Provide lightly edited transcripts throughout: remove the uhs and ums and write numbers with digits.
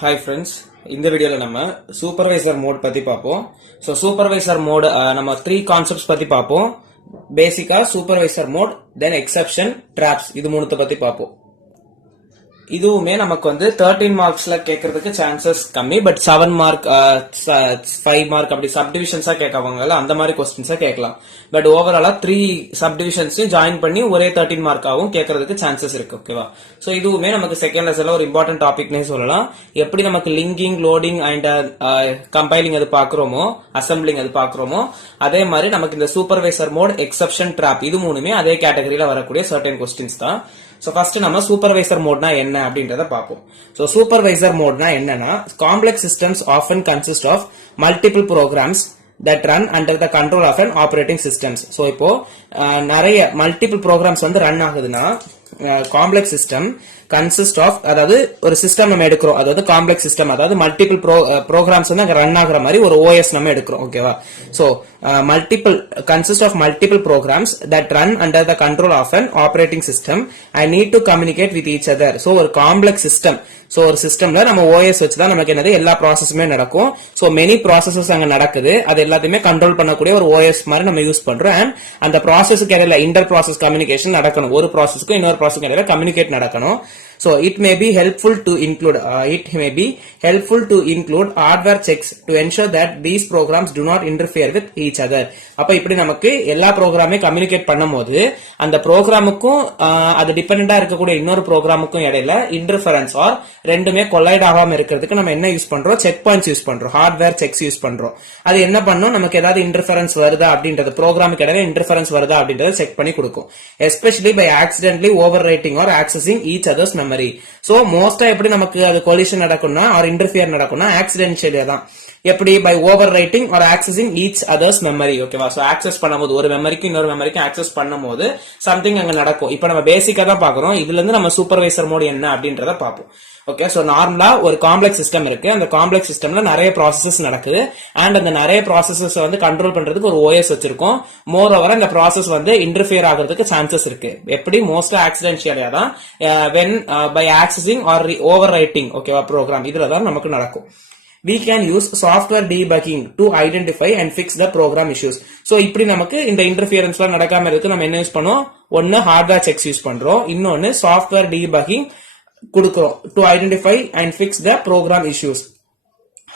Hi friends, இந்த வீடியோவில் நம்ம சூப்பர்வைசர் மோட் பற்றி பார்ப்போம். ஸோ சூப்பர்வைசர் மோட் நம்ம 3 கான்செப்ட்ஸ் பற்றி பார்ப்போம். பேசிக்காக சூப்பர்வைசர் மோட், தென் எக்ஸெப்ஷன், ட்ராப்ஸ், இது மூணுத்தை பற்றி பார்ப்போம். இதுவுமே நமக்கு 13 மார்க்ஸ்ல கேட்கறதுக்கு சான்சஸ் கம்மி. பட் 7 மார்க் 5 மார்க் அப்படி சப்டிவிஷன்ஸா கேட்கவாங்கல்ல, அந்த மாதிரி கொஸ்டின்ஸா கேட்கலாம். பட் ஓவராலா 3 சப்டிவிஷன்ஸையும் ஜாயின் பண்ணி ஒரே 13 மார்க்காகவும் கேட்கறதுக்கு சான்சஸ் இருக்கு. ஓகேவா? சோ இதுவுமே நமக்கு செகண்ட் லெசன்ல ஒரு இம்பார்ட்டன்ட் டாபிக்னே சொல்லலாம். எப்படி நமக்கு லிங்கிங், லோடிங் அண்ட் கம்பைலிங் அது பாக்குறோமோ, அசம்பிளிங் அது பாக்குறோமோ, அதே மாதிரி நமக்கு இந்த சூப்பர்வைசர் மோட், எக்ஸெப்ஷன், டிராப் இது மூணுமே அதே கேட்டகரியில வரக்கூடிய சர்டன் கொஸ்டின்ஸ் தான். சோ ஃபர்ஸ்ட் நம்ம சூப்பர்வைசர் மோட்னா என்ன அப்படின்றத பார்ப்போம். சோ சூப்பர்வைசர் மோட்னா என்னன்னா, complex systems often consist of multiple programs that run under the control of an operating systems. So இப்போ நிறைய மல்டிபிள் ப்ரோக்ராம்ஸ் ரன் ஆகுதுன்னா, காம்ப்ளெக்ஸ் சிஸ்டம் கன்சிஸ்ட் ஆஃப், அதாவது ஒரு சிஸ்டம் நம்ம எடுக்கிறோம், அதாவது காம்ப்ளெக்ஸ் சிஸ்டம், அதாவது மல்டிபிள் ப்ரோக்ராம்ஸ் ரன் ஆகுற மாதிரி ஒரு ஓஎஸ் நம்ம எடுக்கிறோம். ஓகேவா? So multiple consist of multiple programs that run under the control of an operating system and need to communicate with each other. So ஒரு காம்ப்ளெக்ஸ் சிஸ்டம், சோ ஒரு சிஸ்டம்ல நம்ம ஓஎஸ் வச்சுதான் நமக்கு என்னது எல்லா ப்ராசஸுமே நடக்கும். சோ மெனி ப்ராசஸஸ் அங்க நடக்குது, அது எல்லாத்தையுமே கண்ட்ரோல் பண்ணக்கூடிய ஒரு ஓஎஸ் மாதிரி நம்ம யூஸ் பண்றோம். அண்ட் அந்த ப்ராசஸுக்கு இடையில இன்டர் ப்ராசஸ் கம்யூனிகேஷன் நடக்கணும். ஒரு ப்ராசஸ்க்கு இன்னொரு ப்ராசஸ்க்கு இடையில கம்யூனிகேட் நடக்கணும். So it may be helpful to include hardware checks to ensure that these programs do not interfere with each other. அப்ப இப்படி நமக்கு எல்லா ப்ரோக்ராமே கம்யூனிகேட் பண்ணும்போது அந்த ப்ரோக்ராமுக்கும் அது டிபெண்டா இருக்கக்கூடிய இன்னொரு ப்ரோக்ராமுக்கும் இடையில இன்டர்ஃபரன்ஸ் ஆர் ரெண்டுமே கொலைட் ஆகாம இருக்கிறதுக்கு நம்ம என்ன யூஸ் பண்றோம்? செக் பாயிண்ட்ஸ் யூஸ் பண்றோம், ஹார்ட்வேர் செக்ஸ் யூஸ் பண்றோம். அது என்ன பண்ணும்? நமக்கு ஏதாவது இன்டர்ஃபரன்ஸ் வருதா அப்படின்றது, ப்ரோக்ராமுக்கு இடையில இன்டர்ஃபரன்ஸ் வருதா அப்படின்றத செக் பண்ணி கொடுக்கும். Especially by accidentally overwriting or accessing each other's memory. So மோஸ்டா எப்படி நமக்கு அது கொலிஷன் நடக்கும்னா, ஆர் இன்டர்ஃபியர் நடக்கும்னா ஆக்சிடென்ஷியலா தான். எப்படி? By overwriting or accessing each other's memory. ஓகேவா? சோ ஆக்சஸ் பண்ணும்போது, ஒரு மெமரிக்கு இன்னொரு மெமரிக்கு ஆக்சஸ் பண்ணும்போது சம்திங் அங்க நடக்கும். இப்ப நம்ம பேசிக்கா தான் பாக்குறோம். இதுல இருந்து நம்ம சூப்பர்வைசர் மோட் என்ன அப்படின்றத பார்ப்போம். ஓகே, சோ நார்மலா ஒரு காம்ப்ளெக்ஸ் சிஸ்டம் இருக்கு. அந்த காம்ப்ளெக்ஸ் சிஸ்டம்ல நிறைய ப்ராசஸஸ் நடக்குது. அண்ட் அந்த நிறைய ப்ராசஸஸ் கண்ட்ரோல் பண்றதுக்கு ஒரு ஓஎஸ் வச்சிருக்கோம். மோர் ஓவர் அந்த ப்ராசஸ் இன்டர்ஃபியர் ஆகிறதுக்கு சான்சஸ் இருக்கு. எப்படி? மோஸ்ட் ஆக்சிடென்ஷியலா தான், when by accessing or overwriting. ஓகேவா? ப்ரோக்ராம் இதுல தான் நமக்கு நடக்கும். We can use software debugging to identify and fix the program issues. So இப்படி நமக்கு இந்த இன்டர்ஃபியரன்ஸ் எல்லாம் நடக்காம இருக்கு. நம்ம என்ன யூஸ் பண்ணுவோம்? ஒன்னு ஹார்ட்வேர் செக்ஸ் யூஸ் பண்றோம், இன்னொன்னு சாஃப்ட்வேர் டீபக்கிங் கொடுக்கிறோம் to identify and fix the program issues.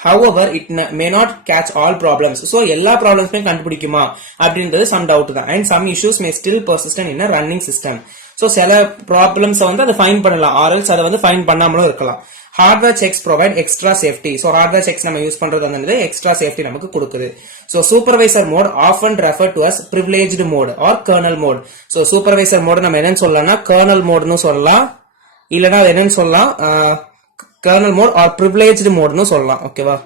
However, it may not catch all problems. So எல்லா ப்ராப்ளம்ஸுமே கண்டுபிடிக்குமா அப்படின்றது some doubt தான். And some issues may still persist in a running system. So சில problems அதை find பண்ணலாம், or else அதை find பண்ணாமலும் இருக்கலாம். Hardware checks provide extra safety. So hardware checks நம்ம use பண்றது extra safety நமக்கு கொடுக்குது. So supervisor mode often referred to as privileged mode or kernel mode. So supervisor mode நம்ம என்னன்னு சொல்லலாம்னா kernel mode னு சொல்லலாம், இல்லனா என்னன்னு சொல்லலாம் kernel mode or privileged mode னு சொல்லலாம். ஓகேவா?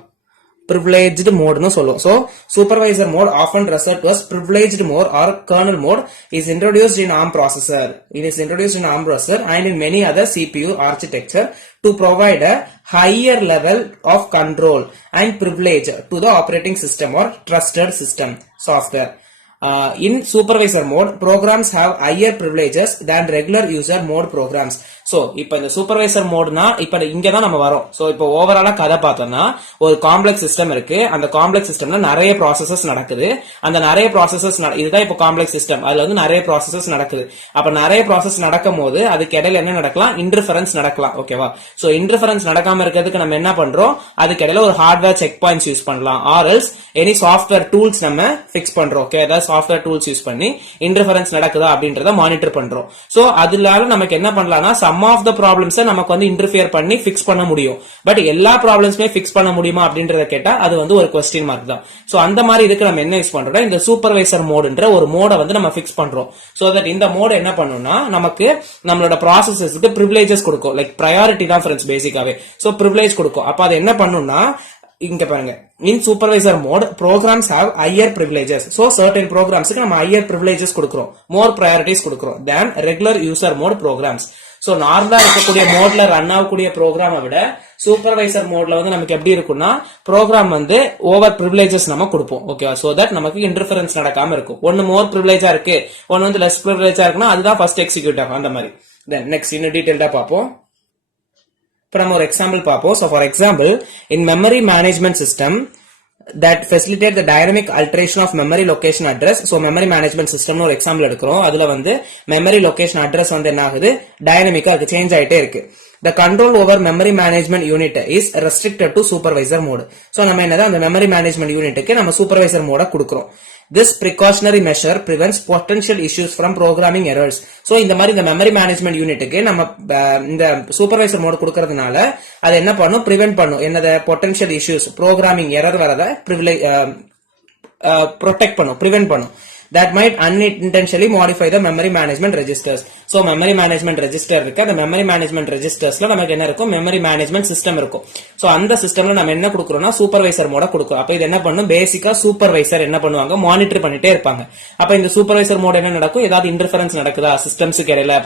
privileged mode னு சொல்லுவோம். So supervisor mode often referred to as privileged mode or kernel mode is introduced in ARM processor. It is introduced in ARM processor and in many other CPU architecture to provide a higher level of control and privilege to the operating system or trusted system software. In supervisor mode, programs have higher privileges than regular user mode programs. So இப்ப இந்த supervisor மோட்னா இப்ப இங்க தான் நம்ம வரோம். So இப்போ ஓவராலா கதை பார்த்தோம்னா, ஒரு காம்ப்ளெக்ஸ் சிஸ்டம் இருக்கு. அந்த காம்ப்ளெக்ஸ் சிஸ்டம்ல நிறைய ப்ராசஸஸ் நடக்குது. அந்த நிறைய ப்ராசஸஸ் இதுதான் இப்போ காம்ப்ளெக்ஸ் சிஸ்டம். அதுல நிறைய ப்ராசஸஸ் நடக்குது. அப்ப நிறைய ப்ராசஸ் நடக்கும் போது அதுக்கு இடையில என்ன நடக்கலாம்? இன்டர்ஃபரன்ஸ் நடக்கலாம். ஓகேவா? சோ இன்டர்ஃபரன்ஸ் நடக்காம இருக்கிறதுக்கு நம்ம என்ன பண்றோம்? அதுக்கு இடையில ஒரு ஹார்ட்வேர் செக் பாயிண்ட்ஸ் யூஸ் பண்ணலாம், or else any software tools நம்ம பிக்ஸ் பண்றோம். ஓகே, அதாவது சாஃப்ட்வேர் டூல்ஸ் யூஸ் பண்ணி இன்டர்ஃபரன்ஸ் நடக்குதா அப்படின்றத மானிட்டர் பண்றோம். சோ அதுல நமக்கு என்ன பண்ணலாம்னா, சம் ஆஃப் த ப்ராப்ளம்ஸ் நமக்கு இன்டர்ஃபியர் பண்ணி பிக்ஸ் பண்ண முடியும். பட் எல்லா ப்ராப்ளம்ஸுமே பிக்ஸ் பண்ண முடியுமா அப்படின்றத கேட்டா அது ஒரு கொஸ்டின் மார்க் தான். சோ அந்த மாதிரி இதுக்கு நம்ம என்ன யூஸ் பண்றோம்னா, இந்த சூப்பர்வைசர் மோடுன்ற ஒரு மோட நம்ம பிக்ஸ் பண்றோம். சோ தட் இந்த மோட் என்ன பண்ணும்னா, நமக்கு நம்மளோட ப்ராசஸஸ்க்கு பிரிவிலேஜஸ் கொடுக்கும். லைக் ப்ரையாரிட்டி தான் ஃப்ரெண்ட்ஸ் பேசிக்காவே. சோ பிரிவிலேஜ் கொடுக்கும். அப்ப அது என்ன பண்ணும்னா, இங்க பாருங்க, in supervisor mode programs have higher privileges. So certain programs நம்ம higher privileges கொடுக்கிறோம், more priorities கொடுக்கிறோம் than regular user mode programs. So நார்மலா இருக்கக்கூடிய மோட்ல ரன் ஆகக்கூடிய ப்ரோக்ராமை விட சூப்பர்வைசர் மோட்ல நமக்கு எப்படி இருக்கும்னா, ப்ரோக்ராம் ஓவர் பிரிவிலேஜஸ் நம்ம கொடுப்போம். ஓகே, சோ தட் நமக்கு இன்டர்ஃபரன்ஸ் நடக்காம இருக்கும். ஒன்னு மோர் பிரிவிலேஜா இருக்கு, ஒன்னு லெஸ் பிரிவிலேஜா இருக்குன்னா அதுதான் ஃபர்ஸ்ட் எக்ஸிக்யூட் ஆகும். அந்த மாதிரி. தென் நெக்ஸ்ட் இன்னும் டீடைல்டா பார்ப்போம். இப்ப நம்ம ஒரு எக்ஸாம்பிள் பார்ப்போம். So for example, in memory management system that facilitate the dynamic alteration of memory location address. So memory management system ஒரு எக்ஸாம்பிள் எடுக்கிறோம். அதுல வந்து memory location address வந்து என்ன ஆகுது, டைனமிக்கா அது சேஞ்ச் ஆயிட்டே இருக்கு. The control over memory management unit is restricted to supervisor mode. So நம்ம என்னது, அந்த memory management unitக்கு நம்ம supervisor mode கொடுக்கிறோம். This precautionary measure prevents potential issues from programming errors. So இந்த மாதிரி இந்த memory management unitக்கு நம்ம இந்த supervisor mode கொடுக்கிறதுனால அது என்ன பண்ணும், prevent பண்ணும் என்னது, potential issues, programming error வரத protect பண்ணும், prevent பண்ணும். That might unintentionally modify the memory management registers. So memory management register இருக்கு, அந்த memory management registersல நமக்கு என்ன இருக்கும், memory management system இருக்கும். So அந்த சிஸ்டம்ல நம்ம என்ன கொடுக்கிறோம்னா supervisor மோட கொடுக்கிறோம். அப்ப இது என்ன பண்ணும், பேசிக்கா சூப்பர்வைசர் என்ன பண்ணுவாங்க, மானிட்டர் பண்ணிட்டே இருப்பாங்க. அப்ப இந்த சூப்பர்வைசர் மோட் என்ன நடக்கும், ஏதாவது இன்டர்ஃபரன்ஸ் நடக்குதா சிஸ்டம்ஸ்க்கு இடையில,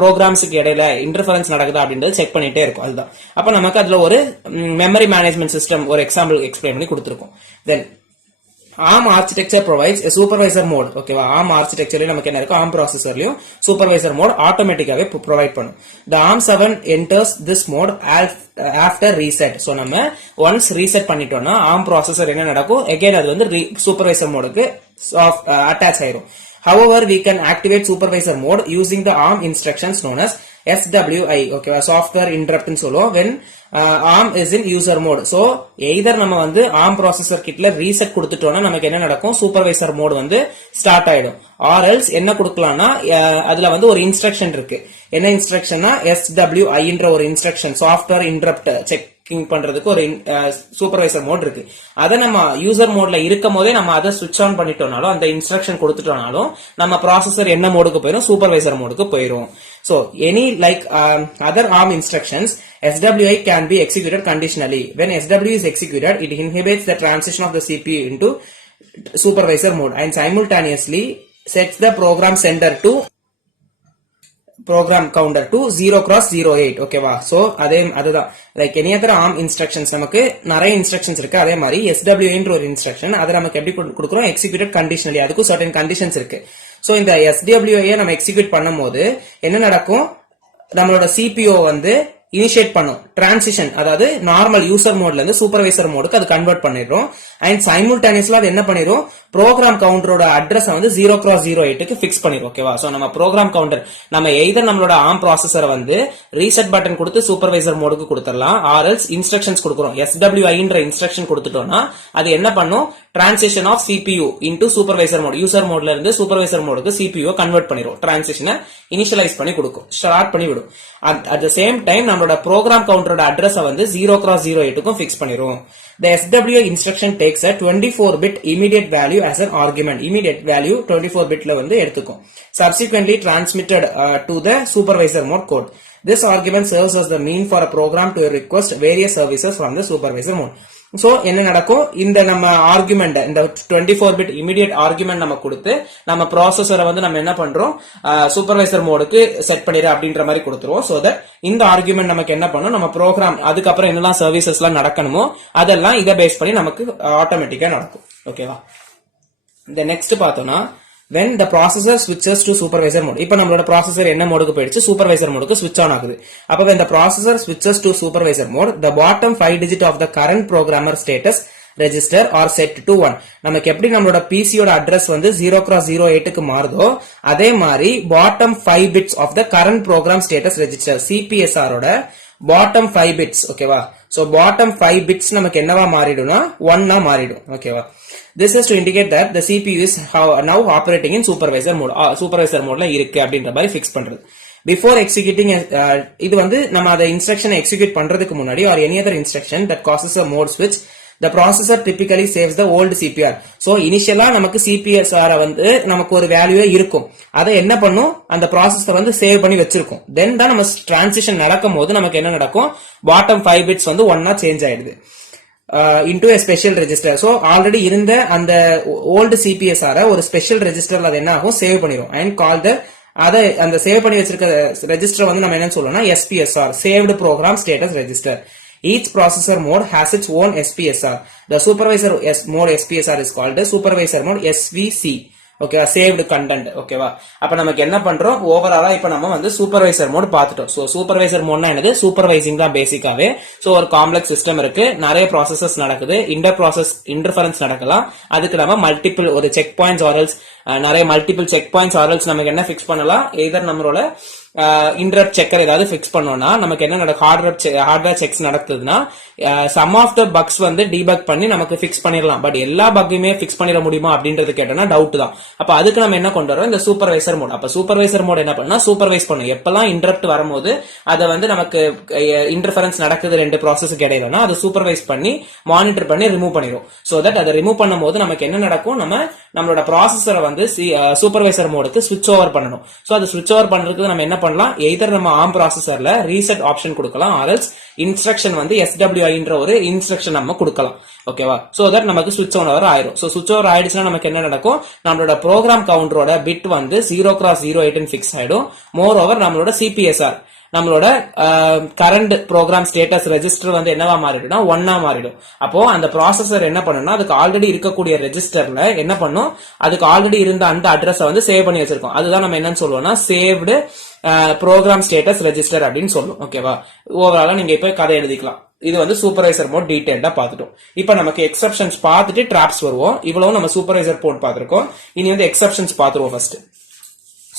ப்ரோக்ராம்ஸ்க்கு இடையில இன்டர்ஃபரன்ஸ் நடக்குதா அப்படின்றது செக் பண்ணிட்டே இருக்கும். அதுதான் அப்ப நமக்கு அதுல ஒரு மெமரி மேனேஜ்மெண்ட் சிஸ்டம் ஒரு எக்ஸாம்பிள் எக்ஸ்பிளைன் பண்ணி கொடுத்திருக்கோம். தென் ARM architecture provides a supervisor mode. Okay, ARM architecture நமக்கு என்ன இருக்கு, ARM processorலயும் supervisor mode ஆட்டோமேட்டிக்காவே ப்ரொவைட் பண்ணும். The ARM 7 enters this mode after reset. So நம்ம once reset பண்ணிட்டோம்னா ARM processor என்ன நடக்கும், again அது வந்து supervisor modeக்கு attach ஆயிரும். However, we can activate supervisor mode using the ARM instructions known as SWI. Okay, software interrupt ன்னு சொல்லுவோம். When ARM is in user mode. So either நம்ம வந்து ARM processor kitல reset கொடுத்துட்டோம்னா நமக்கு என்ன நடக்கும், supervisor mode வந்து ஸ்டார்ட் ஆயிடும். or else என்ன கொடுக்கலாம்னா அதுல வந்து ஒரு இன்ஸ்ட்ரக்ஷன் இருக்கு. என்ன இன்ஸ்ட்ரக்ஷன்னா SWI என்ற ஒரு இன்ஸ்ட்ரக்ஷன், சாஃப்ட்வேர் இன்டரப்ட் செக்கிங் பண்றதுக்கு ஒரு சூப்பர்வைசர் மோட் இருக்கு. அதை நம்ம யூசர் மோட்ல இருக்கும் போதே நம்ம அதை சுவிட்ச் ஆன் பண்ணிட்டோம்னாலும், அந்த இன்ஸ்ட்ரக்ஷன் கொடுத்துட்டோம்னாலும் நம்ம ப்ராசஸர் என்ன மோடுக்கு போயிடும், சூப்பர்வைசர் மோடுக்கு போயிடும். So any like other ARM instructions, SWI can be executed conditionally. When SWI is executed, it inhibits the transition of the CPU into supervisor mode and simultaneously sets the program sender to program counter to 0x08. ஓகேவா? So அதுதான் like any other ARM instructions, நமக்கு நிறைய instructions இருக்கு. அதே மாதிரி SWI என்ற ஒரு instruction, அதை நமக்கு எப்படி கொடுக்குறோம், எக்ஸிக்யூட்டட் கண்டிஷனலி, அதுக்கும் சர்டன் கண்டிஷன்ஸ் இருக்கு. சோ இந்த SWI நம்ம எக்ஸிக்யூட் பண்ணும்போது என்ன நடக்கும், நம்மளோட CPU வந்து இனிஷியேட் பண்ணும் டிரான்சிஷன், அதாவது நார்மல் யூசர் மோட்ல இருந்து சூப்பர்வைசர் மோடுக்கு அது கன்வெர்ட் பண்ணிடும். அண்ட் சைமல்டேனியஸ்லா அது என்ன பண்ணிரும், ப்ரோக்ராம் கவுண்டரோட அட்ரஸ் வந்து 0x08க்கு ஃபிக்ஸ் பண்ணிரும். ஓகேவா? சோ நம்ம ப்ரோக்ராம் கவுண்டர் நம்ம எய்தர் நம்மளோட ARM ப்ராசஸரை வந்து ரீசெட் பட்டன் கொடுத்து சூப்பர்வைசர் மோடுக்கு கொடுத்துடலாம், ஆர் எல்ஸ் இன்ஸ்ட்ரக்ஷன்ஸ் கொடுக்குறோம் SWI ன்ற இன்ஸ்ட்ரக்ஷன் கொடுத்துட்டோம்னா அது என்ன பண்ணும், transition of CPU into supervisor mode, user மோட்ல இருந்து சூப்பர்வைசர் மோடுக்கு CPU கன்வெர்ட் பண்ணிரும், டிரான்சிஷனை இனிஷியலைஸ் பண்ணி கொடுக்கும், ஸ்டார்ட் பண்ணி விடும். அட் த சேம் டைம் நம்மளோட ப்ரோக்ராம் கவுண்டரோட அட்ரஸ் வந்து 0x08க்கும் ஃபிக்ஸ் பண்ணிரும். The SWI instruction takes a 24-bit immediate value as an argument. Immediate value 24-bitல வந்து எடுத்துக்கும். Subsequently transmitted to the supervisor mode code. This argument serves as the mean for a program to request various services from the supervisor mode. So என்ன நடக்கும், இந்த நம்ம argument, இந்த 24-bit immediate argument நம்ம கொடுத்து நம்ம ப்ராசஸரை வந்து நம்ம என்ன பண்றோம், சூப்பர்வைசர் மோடுக்கு செட் பண்ணிடு அப்படின்ற மாதிரி கொடுத்துருவோம். சோ தட் இந்த ஆர்குமெண்ட் நமக்கு என்ன பண்ணும், நம்ம ப்ரோக்ராம் அதுக்கப்புறம் என்னெல்லாம் சர்வீசஸ் எல்லாம் நடக்கணுமோ அதெல்லாம் இதை பேஸ் பண்ணி நமக்கு ஆட்டோமேட்டிக்கா நடக்கும். ஓகேவா? இந்த நெக்ஸ்ட் பார்த்தோம்னா when the processor switches to supervisor mode. இப்ப நம்மளோட processor என்ன மோடுக்கு போயிடுச்சு, supervisor மோடுக்கு switch on ஆகுது. அப்ப when the processor switches to supervisor mode, the bottom 5 digit of the current programmer status register are set to 1. நமக்கு எப்படி நம்மளோட PCயோட அட்ரஸ் வந்து 0x08க்கு மாறுதோ அதே மாதிரி bottom 5 bits of the current program status register CPSR ஓட bottom 5 bits. ஓகேவா? So bottom 5 bits நமக்கு என்னவா மாறிடும்னா 1 மாறிடும். ஓகேவா? This is to indicate that the CPU is now operating in supervisor mode. Supervisor modeல இருக்கு அப்படின்ற மாதிரி ஃபிக்ஸ் பண்றது. Before executing இது வந்து நம்ம அந்த இன்ஸ்ட்ரக்ஷனை எக்ஸிக்யூட் பண்றதுக்கு முன்னாடி or any other instruction that causes a mode switch, the processor typically saves the old CPR. So இனிஷியலா நமக்கு CPSR வந்து நமக்கு ஒரு வேல்யூவே இருக்கும், அதை என்ன பண்ணும், அந்த ப்ராசஸர் வந்து சேவ் பண்ணி வச்சிருக்கும். தென் தான் நம்ம டிரான்சிஷன் நடக்கும் போது நமக்கு என்ன நடக்கும், பாட்டம் 5 bits வந்து 1 சேஞ்ச் ஆயிடுது into a special register. So already இருந்த அந்த old CPSR ஒரு ஸ்பெஷல் ரெஜிஸ்டர்ல அது என்ன ஆகும், சேவ் பண்ணிரும். and call the அத அந்த சேவ் பண்ணி வச்சிருக்க ரெஜிஸ்டர் வந்து நம்ம என்ன சொல்லணும்னா SPSR, saved program status register. Each processor mode has its own SPSR. The supervisor mode SPSR is called the supervisor mode SVC. ஓகேவா, சேவ்டு கண்டென்ட். ஓகேவா, அப்ப நமக்கு என்ன பண்றோம், ஓவராலா இப்ப நம்ம வந்து சூப்பர்வைசர் மோட் பார்த்துட்டோம். சோ சூப்பர்வைசர் மோட்னா என்னது, சூப்பர்வைசிங் தான் பேசிக்காவே. சோ ஒரு காம்ப்ளெக்ஸ் சிஸ்டம் இருக்கு, நிறைய ப்ராசஸஸ் நடக்குது, இன்டர்ஃபரன்ஸ் நடக்கலாம். அதுக்கு நம்ம மல்டிபிள் ஒரு செக் பாயிண்ட்ஸ் ஆரல்ஸ் நிறைய மல்டிபிள் செக் பாயிண்ட்ஸ் ஆரல்ஸ் நமக்கு என்ன பிக்ஸ் பண்ணலாம், எதர் நம்மளோட இன்டரப்ட் செக்கர் ஏதாவது பிக்ஸ் பண்ணோம்னா நமக்கு என்ன நடக்கும், ஹார்ட்வேர் செக்ஸ் நடக்குதுன்னா சம் ஆஃப் த பக்ஸ் வந்து டீபக் பண்ணி நமக்கு பிக்ஸ் பண்ணிடலாம். பட் எல்லா பக்கையுமே பிக்ஸ் பண்ணிட முடியுமா அப்படின்றது கேட்டோம்னா டவுட் தான். அப்ப அதுக்கு நம்ம என்ன கொண்டு வரோம், இந்த சூப்பர்வைசர் மோட். அப்ப சூப்பர்வைசர் மோட் என்ன பண்ணா, சூப்பர்வைஸ் பண்ணும். எப்பெல்லாம் இன்டரப்ட் வரும்போது அதை வந்து நமக்கு இன்டர்ஃபரன்ஸ் நடக்குது ரெண்டு ப்ராசஸ்க்கு இடையிலனா அதை சூப்பர்வைஸ் பண்ணி மானிட்டர் பண்ணி ரிமூவ் பண்ணிடும். சோ தட் அதை ரிமூவ் பண்ணும் போது நமக்கு என்ன நடக்கும், நம்மளோட ப்ராசஸரை வந்து சூப்பர்வைசர் மோடுக்கு ஸ்விட்ச் ஓவர் பண்ணணும். சோ அது ஸ்விட்ச் ஓவர் பண்றதுக்கு நம்ம என்ன பண்ணலாம், எய்தர் நம்ம ஆர்ம் ப்ராசஸர்ல ரீசெட் ஆப்ஷன் கொடுக்கலாம், ஆர்எல்ஸ் இன்ஸ்ட்ரக்ஷன் வந்து SWIன்ற ஒரு இன்ஸ்ட்ரக்ஷன் நம்ம கொடுக்கலாம். ஓகேவா, சோ தட் நமக்கு ஸ்விட்ச் ஓவர் ஆயிரும். சோ ஸ்விட்ச் ஓவர் ஆயிடுச்சுன்னா நமக்கு என்ன நடக்கும், நம்மளோட ப்ரோக்ராம் கவுண்டரோட பிட் வந்து 0x08 ஃபிக்ஸ் ஆயிடும். மோர் ஓவர் நம்மளோட CPSR, நம்மளோட கரண்ட் ப்ரோக்ராம் ஸ்டேட்டஸ் ரெஜிஸ்டர் வந்து என்னவா மாறிடும்னா 1 மாறிடும். அப்போ அந்த ப்ராசஸர் என்ன பண்ணும்னா, அதுக்கு ஆல்ரெடி இருக்கக்கூடிய ரெஜிஸ்டர்ல என்ன பண்ணும், அதுக்கு ஆல்ரெடி இருந்த அந்த அட்ரஸை வந்து சேவ் பண்ணி வச்சிருக்கோம். அதுதான் நம்ம என்னன்னு சொல்லுவோம்னா சேவ்டு ப்ரோக்ராம் ஸ்டேட்டஸ் ரெஜிஸ்டர் அப்படின்னு சொல்லுவோம். ஓகேவா, ஓவராலா நீங்க இப்ப கதை எழுதிக்கலாம். இது வந்து சூப்பர்வைசர் மோட் டீடைல்டா பார்த்துட்டோம். இப்ப நமக்கு எக்ஸப்ஷன்ஸ் பார்த்துட்டு டிராப்ஸ் வருவோம். இவ்வளவு நம்ம சூப்பர்வைசர் போட் பார்த்திருக்கோம். இனி வந்து எக்ஸப்ஷன்ஸ் பார்த்துருவோம் ஃபர்ஸ்ட்.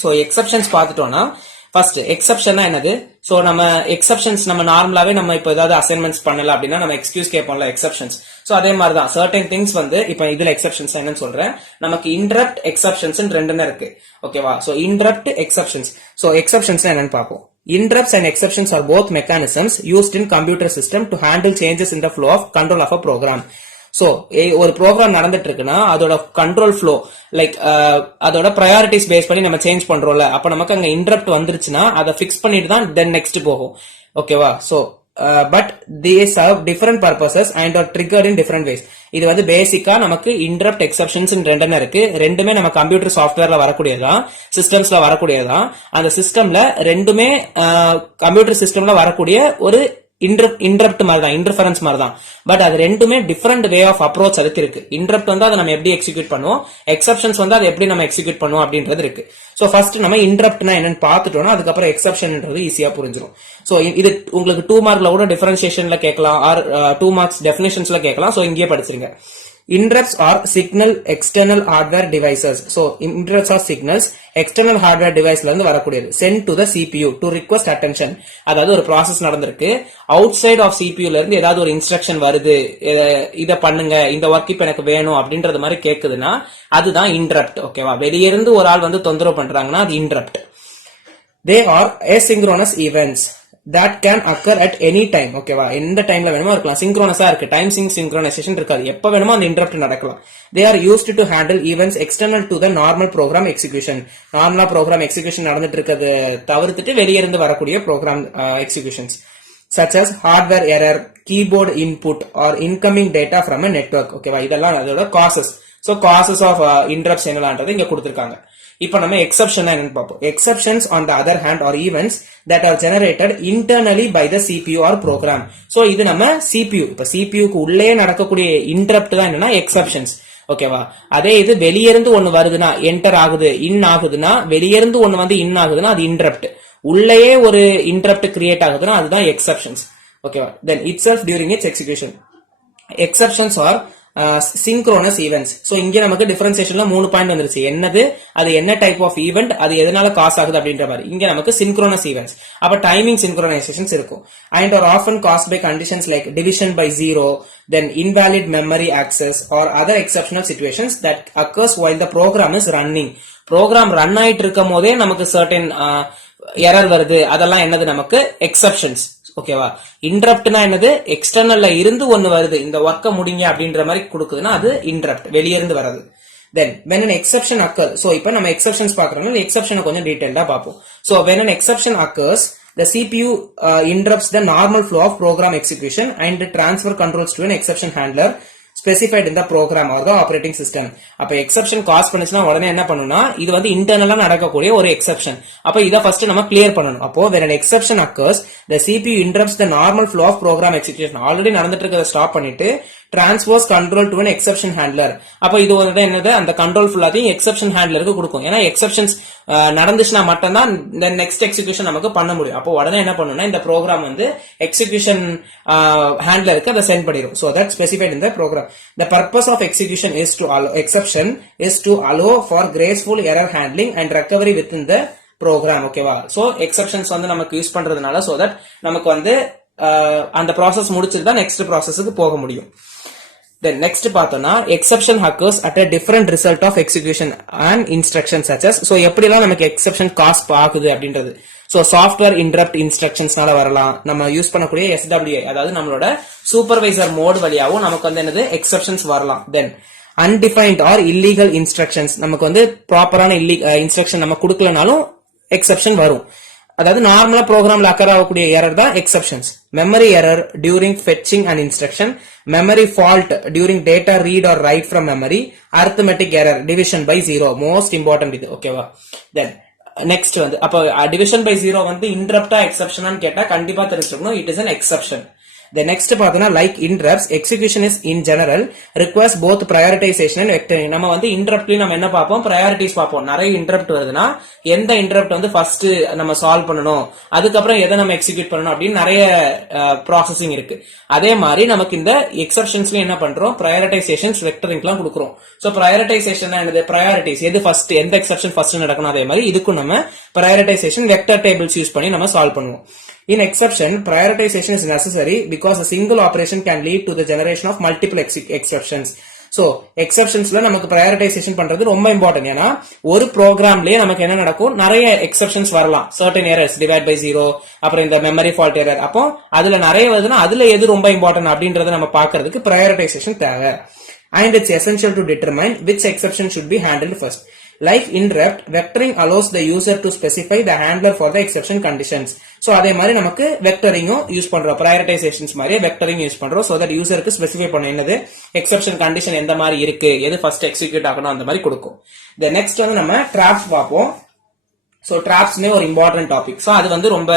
சோ எக்ஸப்ஷன்ஸ் பார்த்துட்டோம்னா, ஃபர்ஸ்ட் எக்ஸப்ஷன்னா என்னது, சோ நம்ம எக்ஸப்ஷன்ஸ் நம்ம நார்மலாவே நம்ம இப்ப ஏதாவது அசைன்மெண்ட்ஸ் பண்ணல அப்படின்னா நம்ம எக்ஸ்கியூஸ் கேட்போம்ல எக்ஸப்ஷன்ஸ். சோ அதே மாதிரி தான் சர்டன் திங்ஸ் வந்து இப்ப இதுல எக்ஸப்ஷன்ஸ் என்னன்னு சொல்றேன். நமக்கு இன்டரப்ட் எக்ஸப்ஷன்ஸ் ரெண்டுன்னு இருக்கு. ஓகேவா, so interrupt exceptions. So exceptions என்னன்னு பார்ப்போம். Interrupts and exceptions are both mechanisms used in computer system to handle changes in the flow of control of a program. So ஒரு ப்ரோக்ராம் நடந்துட்டு இருக்குன்னா அதோட கண்ட்ரோல் ஃப்ளோ லைக் அதோட priorities base பண்ணி நம்ம change பண்றோம்ல, அப்ப நமக்கு அங்க இன்டரப்ட் வந்துருச்சுன்னா அதை பிக்ஸ் பண்ணிட்டு தான் தென் நெக்ஸ்ட் போகும். ஓகேவா, so but they serve different purposes and are triggered in different ways. இது வந்து பேசிக்கா நமக்கு இன்டரப்ட் எக்ஸப்ஷன்ஸ் ரெண்டுன்னு இருக்கு. ரெண்டுமே நம்ம கம்ப்யூட்டர் சாஃப்ட்வேர்ல வரக்கூடியதான், சிஸ்டம்ஸ்ல வரக்கூடியதான். அந்த சிஸ்டம்ல ரெண்டுமே கம்ப்யூட்டர் சிஸ்டம்ல வரக்கூடிய ஒரு இன்டரப்ட் மாதிரி தான், இன்டர்ஃபரன்ஸ் மாதிரி தான். பட் அது ரெண்டுமே டிஃபரெண்ட் வே ஆஃப் அப்ரோச் அதுக்கு இருக்கு. இன்டரப்ட் வந்து அதை நம்ம எப்படி எக்ஸிக்யூட் பண்ணுவோம், எக்ஸப்ஷன்ஸ் வந்து அதை எப்படி நம்ம எக்ஸிக்யூட் பண்ணுவோம் அப்படின்றது இருக்கு. சோ ஃபர்ஸ்ட் நம்ம இன்டரப்ட்னா என்னன்னு பார்த்துட்டோம்னா அதுக்கப்புறம் எக்ஸப்ஷன்ன்றது ஈஸியா புரிஞ்சிடும். சோ இது உங்களுக்கு 2 மார்க்ல கூட டிஃபரன்சியேஷன்ல கேட்கலாம், ஆர் 2 மார்க்ஸ் டெஃபினிஷன்ஸ்ல கேட்கலாம். சோ இங்கேயே படிச்சிருங்க. Interrupts are signal external hardware devices. So interrupts are signals external hardware deviceல இருந்து வரக்கூடியது, sent to the CPU to request attention. அதாவது ஒரு ப்ராசஸ் நடந்திருக்கு, outside of CPU ல இருந்து ஏதாவது ஒரு இன்ஸ்ட்ரக்ஷன் வருது, இத பண்ணுங்க, இந்த ஒர்க் இப்ப எனக்கு வேணும் அப்படின்றது மாதிரி கேக்குதுன்னா அதுதான் இன்டரப்ட். ஓகேவா, வெளியே இருந்து ஒரு ஆள் வந்து தொந்தரவு பண்றாங்கன்னா அது interrupt. They are asynchronous events that can occur at any time. ஓகேவா, எந்த டைம்ல வேணுமோ இருக்கலாம். சிங்க்ரோனஸா இருக்கு, டைம் சிங்க்ரோனைசேஷன் இருக்காது, எப்ப வேணுமோ அந்த இன்டரப்ட் நடக்கலாம். They are used to handle events external to the normal program execution. நார்மலா ப்ரோக்ராம் எக்ஸிகியூஷன் நடந்துட்டு இருக்கிறது தவிர்த்துட்டு வெளியே இருந்து வரக்கூடிய program எக்ஸிகியூஷன்ஸ் such as hardware error, keyboard input or incoming data from a network. ஓகேவா, இதெல்லாம் அதோட causes. So causes of interrupts என்னலான்றது இங்க கொடுத்திருக்காங்க. இப்ப நம்ம எக்ஸப்ஷன் என்னன்னு பார்ப்போம். Exceptions on the other hand are events that are generated internally by the CPU or program. So இது நம்ம CPU, இப்ப CPUக்கு உள்ளே நடக்கக்கூடிய இன்டரப்ட் தான் என்னன்னா எக்ஸப்ஷன்ஸ். ஓகேவா, அதே இது வெளியிருந்து ஒன்னு வருதுன்னா, என்டர் ஆகுது, இன் ஆகுதுன்னா, வெளியிருந்து ஒன்னு வந்து இன் ஆகுதுன்னா அது இன்டரப்ட். உள்ளேயே ஒரு இன்டரப்ட் கிரியேட் ஆகுதுன்னா அதுதான் எக்ஸப்ஷன்ஸ். ஓகேவா, தென் itself during its execution. Exceptions are synchronous events. So இங்க நமக்கு டிஃபரன்சியேஷன்ல 3 பாயிண்ட் வந்துருச்சு. என்னது, அது என்ன டைப் ஆஃப் ஈவென்ட், அது எதனால காஸ் ஆகுது அப்படின்ற மாதிரி. இங்க நமக்கு சின்க்ரோனஸ் ஈவென்ட்ஸ், அப்ப டைமிங் சின்க்ரோனைசேஷன்ஸ் இருக்கும். and are often caused by conditions like division by 0, then invalid memory access or other exceptional situations that occurs while the program is running. Program run ஆயிட்டு இருக்கும் போதே நமக்கு சர்டன் எரர் வருது, அதெல்லாம் என்னது நமக்கு எக்ஸப்ஷன்ஸ். ஓகேவா, இன்டரப்ட்னா என்னது, எக்ஸ்டர்னல்ல இருந்து ஒன்னு வருது, இந்த ஒர்க்க முடிங்க அப்படின்ற மாதிரி கொடுக்குதுன்னா அது இன்டரப்ட், வெளியே இருந்து வர்றது. Then when an exception occurs, so இப்ப நம்ம எக்ஸப்ஷன்ஸ் பாக்குறோம்னா எக்ஸப்ஷனை கொஞ்சம் டீடைலா பார்ப்போம். So when an exception occurs, the CPU interrupts the normal flow of program execution and transfer controls to an exception handler specified in the program or the operating system. அப்ப exception cos பண்ணுச்சுன்னா உடனே என்ன பண்ணணும்னா இது வந்து இன்டர்னலா நடக்கக்கூடிய ஒரு exception. அப்ப இத ஃபர்ஸ்ட் நம்ம கிளியர் பண்ணணும். அப்போ when an exception occurs, the CPU interrupts the normal flow of program execution. Already நடந்துட்டு இருக்கத ஸ்டாப் பண்ணிட்டு transpose control to an exception handler. அப்ப இது வந்து என்னது அந்த கண்ட்ரோல் ஃபுல்லாத்தையும் எக்ஸெப்ஷன் ஹேண்ட்லருக்கு கொடுக்கும். ஏன்னா எக்ஸெப்ஷன்ஸ் நடந்துச்சுன்னா மட்டும்தான் இந்த நெக்ஸ்ட் எக்ஸிகியூஷன் நமக்கு பண்ண முடியும். அப்போ உடனே என்ன பண்ணணும்னா இந்த ப்ரோக்ராம் வந்து எக்ஸிகியூஷன் ஹேண்ட்லருக்கு அதை சென்ட் பண்ணிடும். So that specified in the program. The purpose of execution is to allow exception is to allow for graceful error handling and recovery within the program. ஓகேவா? So exceptions வந்து நமக்கு use பண்றதுனால so that நமக்கு வந்து அந்த process முடிச்சிட்டு தான் next ப்ராசஸ்க்கு போக முடியும். Then next பார்த்தோம்னா exception occurs at a different result of execution and instructions such as. So எப்படிலாம் நமக்கு exception காஸ்ட் ஆகுது அப்படின்றது. So software interrupt instructionsனால வரலாம். நம்ம யூஸ் பண்ணக்கூடிய SWI அதாவது நம்மளோட சூப்பர்வைசர் மோட் வழியாவும் நமக்கு வந்து என்னது exceptions வரலாம். Then undefined or illegal instructions நமக்கு வந்து ப்ராப்பரான இன்ஸ்ட்ரக்ஷன் நம்ம கொடுக்கலனாலும் எக்ஸெப்ஷன் வரும். அதாவது நார்மலா ப்ரோக்ராம்ல அக்கர் ஆகக்கூடிய எரர் தான் exceptions. Memory error during fetching and instruction, memory fault during data read or write from memory, arithmetic error division by 0 most important இது. ஓகேவா? தென் நெக்ஸ்ட் வந்து அப்ப டிவிஷன் பை 0 வந்து இன்டரப்டா எக்ஸெப்ஷனான்னு கேட்டா கண்டிப்பா தெரிஞ்சுக்கணும் it is an exception. The next பார்த்தோம்னா like interrupts execution is in general requires both prioritization and vectoring. நம்ம வந்து interruptலயும் நம்ம என்ன பார்ப்போம், priorities பார்ப்போம். நிறைய interrupt வருதுன்னா எந்த interrupt வந்து ஃபர்ஸ்ட் நம்ம சால்வ் பண்ணணும், அதுக்கப்புறம் எதை நம்ம எக்ஸிக்யூட் பண்ணணும் அப்படின்னு நிறைய ப்ராசஸிங் இருக்கு. அதே மாதிரி நமக்கு இந்த எக்ஸெப்ஷன்ஸ்லயும் என்ன பண்றோம், prioritization vectoringலாம் கொடுக்குறோம். சோ prioritization என்னது, priorities எது ஃபர்ஸ்ட், எந்த எக்ஸெப்ஷன் ஃபர்ஸ்ட் நடக்கணும். அதே மாதிரி இதுக்கும் நம்ம prioritization vector tables யூஸ் பண்ணி நம்ம சால்வ் பண்ணுவோம். In exception, prioritization is necessary because a single operation can lead to the generation of multiple exceptions. So, exceptionsல நமக்கு prioritization பண்றது ரொம்ப இம்பார்ட்டன்ட். ஏன்னா ஒரு ப்ரோக்ராம்லயே நமக்கு என்ன நடக்கும், நிறைய எக்ஸெப்ஷன்ஸ் வரலாம். certain errors, divide by 0, அப்புறம் இந்த memory fault error. அப்போ அதுல நிறைய வருதுன்னா அதுல எது ரொம்ப இம்பார்ட்டன்ட் அப்படின்றத நம்ம பார்க்கிறதுக்கு prioritization தேவை. And it's essential to determine which exception should be handled first. Like interrupt, vectoring allows the user to specify the handler for the exception conditions. So அதே மாதிரி நமக்கு vectoring-உம் யூஸ் பண்றோம், prioritizations மாதிரி vectoring யூஸ் பண்றோம். So that user-க்கு specify பண்ண என்னது exception condition எந்த மாதிரி இருக்கு, எது first execute ஆகணும் அந்த மாதிரி கொடுக்கும். The next வந்து நம்ம traps பார்ப்போம். So traps ஒரு important topic. So அது வந்து ரொம்ப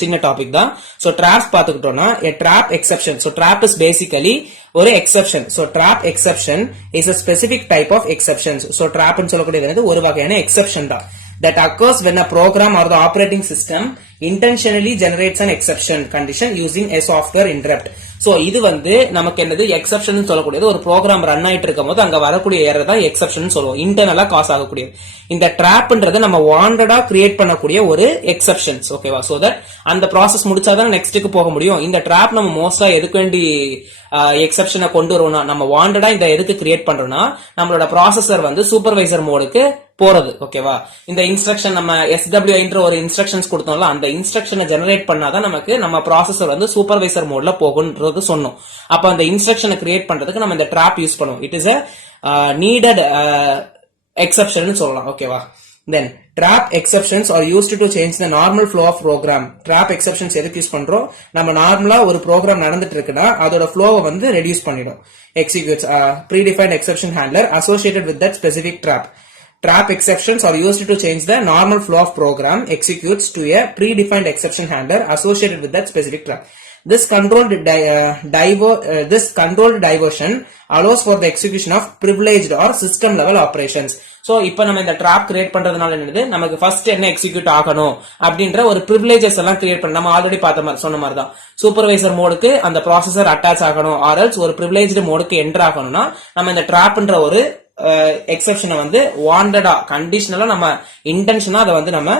சின்ன டாபிக் தான். So traps பார்த்துக்கிட்டோம்னா a trap exception. So trap is basically ஒரு exception. So trap exception is a specific type of exceptions. So trap ன்னு சொல்லக்கூடியது ஒரு வகையான exception தான். That occurs when a program or the operating system intentionally generates an exception condition using a software interrupt. So இது வந்து நமக்கு என்னது exception சொல்லக்கூடியது. ஒரு ப்ரோக்ராம் ரன் ஆயிட்டு இருக்கும் போது அங்க வரக்கூடிய எரர் தான் எக்ஸெப்ஷன் சொல்லுவோம், இன்டர்னலா காஸ் ஆகக்கூடியது. இந்த ட்ராப்ன்றது நம்ம வாண்டடா கிரியேட் பண்ணக்கூடிய ஒரு எக்ஸெப்ஷன்ஸ். ஓகேவா? சோ தட் அந்த ப்ராசஸ் முடிச்சாதான் நெக்ஸ்ட்டுக்கு போக முடியும். இந்த ட்ராப் நம்ம மோஸ்டா எதுக்கு வேண்டி எக்ஸெப்ஷனை கொண்டு வருவோம்னா, நம்ம வாண்டடா இந்த எதுக்கு கிரியேட் பண்றோம்னா நம்மளோட ப்ராசஸர் வந்து சூப்பர்வைசர் மோடுக்கு போறது. ஓகேவா? இந்த இன்ஸ்ட்ரக்ஷன் நம்ம SWIன்ற ஒரு இன்ஸ்ட்ரக்ஷன்ஸ் கொடுத்தோம்ல, அந்த இன்ஸ்ட்ரக்ஷனை ஜெனரேட் பண்ணாதான் நமக்கு நம்ம ப்ராசஸர் வந்து சூப்பர்வைசர் மோட்ல போகும்ன்றது சொன்னோம். அப்ப அந்த இன்ஸ்ட்ரக்ஷனை கிரியேட் பண்றதுக்கு நம்ம இந்த ட்ராப் யூஸ் பண்ணுவோம். It is a needed exception சொல்லலாம். ஓகேவா? Then trap exceptions are used to change the normal flow of program. Trap exceptions எதுக்கு யூஸ் பண்றோம், நம்ம நார்மலா ஒரு ப்ரோக்ராம் நடந்துட்டு இருக்குன்னா அதோட ஃப்ளோவை வந்து ரெடியூஸ் பண்ணிடும். Executes predefined exception handler associated with that specific trap. Trap exceptions are used to change the normal flow of program executes to a predefined exception handler associated with that specific trap. This controlled diversion allows for the execution of privileged or system level operations. So இப்போ நம்ம இந்த trap create பண்றதுனால என்னது, நமக்கு first என்ன execute ஆகணும் அப்படின்ற ஒரு privileges எல்லாம் கிரியேட் பண்ண நம்ம ஆல்ரெடி பார்த்த மாதிரி சொன்ன மாதிரி தான். சூப்பர்வைசர் மோடுக்கு அந்த ப்ராசஸர் அட்டாச் ஆகணும், ஆர் எல்ஸ் ஒரு privileged மோடுக்கு என்டர் ஆகணும்னா நம்ம இந்த trapன்ற ஒரு எக்ஸெப்ஷனை வந்து வாண்டடா கண்டிஷனலா நம்ம இன்டென்ஷனா அதை வந்து நம்ம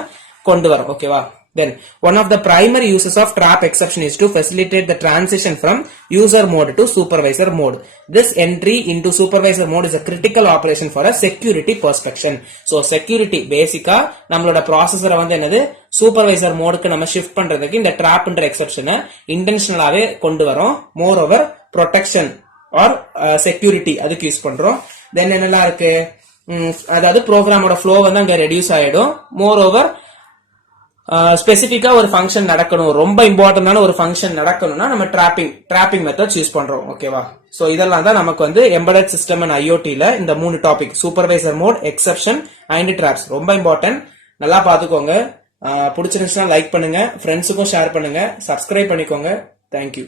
கொண்டு வரோம். ஓகேவா? Then one of the primary uses of trap exception is to facilitate the transition from user mode to supervisor mode. This entry into supervisor mode is a critical operation for a security perspection. So security பேசிக்கா நம்மளோட ப்ராசஸரை வந்து என்னது supervisor மோடுக்கு நம்ம shift பண்றதுக்கு இந்த trapன்ற எக்ஸெப்ஷனை இன்டென்ஷனலாவே கொண்டு வரோம். Moreover protection or security அதுக்கு யூஸ் பண்றோம். தென் என்னெல்லாம் இருக்கு, அதாவது ப்ரோக்ராமோட ஃப்ளோ வந்து அங்க ரெடியூஸ் ஆயிடும். மோர் ஓவர் ஸ்பெசிபிக்கா ஒரு ஃபங்க்ஷன் நடக்கணும், ரொம்ப இம்பார்ட்டன்டான ஒரு ஃபங்க்ஷன் நடக்கணும்னா நம்ம டிராப்பிங் மெத்தட்ஸ் யூஸ் பண்றோம். ஓகேவா? சோ இதெல்லாம் தான் நமக்கு வந்து எம்பெடட் சிஸ்டம் அண்ட் IoTல இந்த 3 topic, supervisor mode, exception and traps ரொம்ப இம்பார்ட்டன்ட். நல்லா பாத்துக்கோங்க. பிடிச்சிருந்துச்சுன்னா லைக் பண்ணுங்க, ஃப்ரெண்ட்ஸுக்கும் ஷேர் பண்ணுங்க, சப்ஸ்கிரைப் பண்ணிக்கோங்க. தேங்க்யூ.